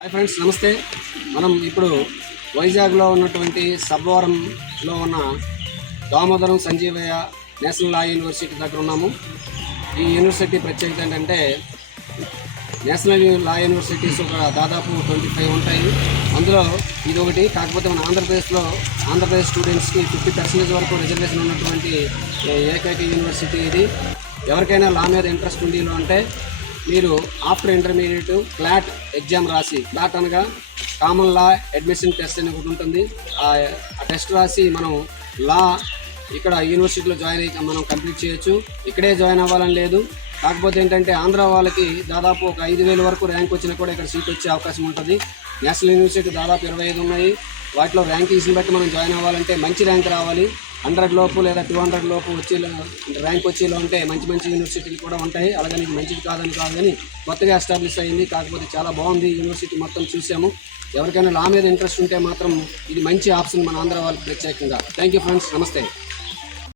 Hi friends నమస్తే. మనం ఇప్పుడు వైజాగ్లో ఉన్నటువంటి సబ్బవరంలో ఉన్న Damodaram Sanjivayya national law university దగ్గర ఉన్నాము. ఈ యూనివర్సిటీ ప్రత్యేకత ఏంటంటే నేషనల్ లా యూనివర్సిటీస్ ఒక దాదాపు ట్వంటీ ఫైవ్ ఉంటాయి. అందులో ఇది ఒకటి కాకపోతే మన ఆంధ్రప్రదేశ్లో ఆంధ్రప్రదేశ్ స్టూడెంట్స్కి ఫిఫ్టీ పర్సెంటేజ్ వరకు రిజర్వేషన్ ఉన్నటువంటి ఏకైక యూనివర్సిటీ ఇది. ఎవరికైనా లా మీద ఇంట్రెస్ట్ ఉంది అంటే మీరు ఆఫ్టర్ ఇంటర్మీడియట్ క్లాట్ ఎగ్జామ్ రాసి క్లాట్ అనగా కామన్ లా అడ్మిషన్ టెస్ట్ అని ఒకటి ఉంటుంది. ఆ ఆ టెస్ట్ రాసి మనం లా ఇక్కడ యూనివర్సిటీలో జాయిన్ అయ్యి మనం కంప్లీట్ చేయొచ్చు. ఇక్కడే జాయిన్ అవ్వాలని లేదు. కాకపోతే ఏంటంటే ఆంధ్ర వాళ్ళకి దాదాపు ఒక ఐదు వేల వరకు ర్యాంక్ వచ్చినా కూడా ఇక్కడ సీట్ వచ్చే అవకాశం ఉంటుంది. నేషనల్ యూనివర్సిటీ దాదాపు ఇరవై ఐదు ఉన్నాయి. వాటిలో ర్యాంకింగ్స్ని బట్టి మనం జాయిన్ అవ్వాలంటే మంచి ర్యాంక్ రావాలి. హండ్రెడ్ లోపు లేదా టూ హండ్రెడ్ లోపు వచ్చేలా ర్యాంక్ వచ్చేలో ఉంటే మంచి మంచి యూనివర్సిటీలు కూడా ఉంటాయి. అలాగని మంచిది కాదని కాదు కానీ కొత్తగా ఎస్టాబ్లిష్ అయింది. కాకపోతే చాలా బాగుంది. యూనివర్సిటీ మొత్తం చూసాము. ఎవరికైనా లా మీద ఇంట్రెస్ట్ ఉంటే మాత్రం ఇది మంచి ఆప్షన్ మన ఆంధ్ర వాళ్ళకి ప్రత్యేకంగా. Thank you friends. నమస్తే.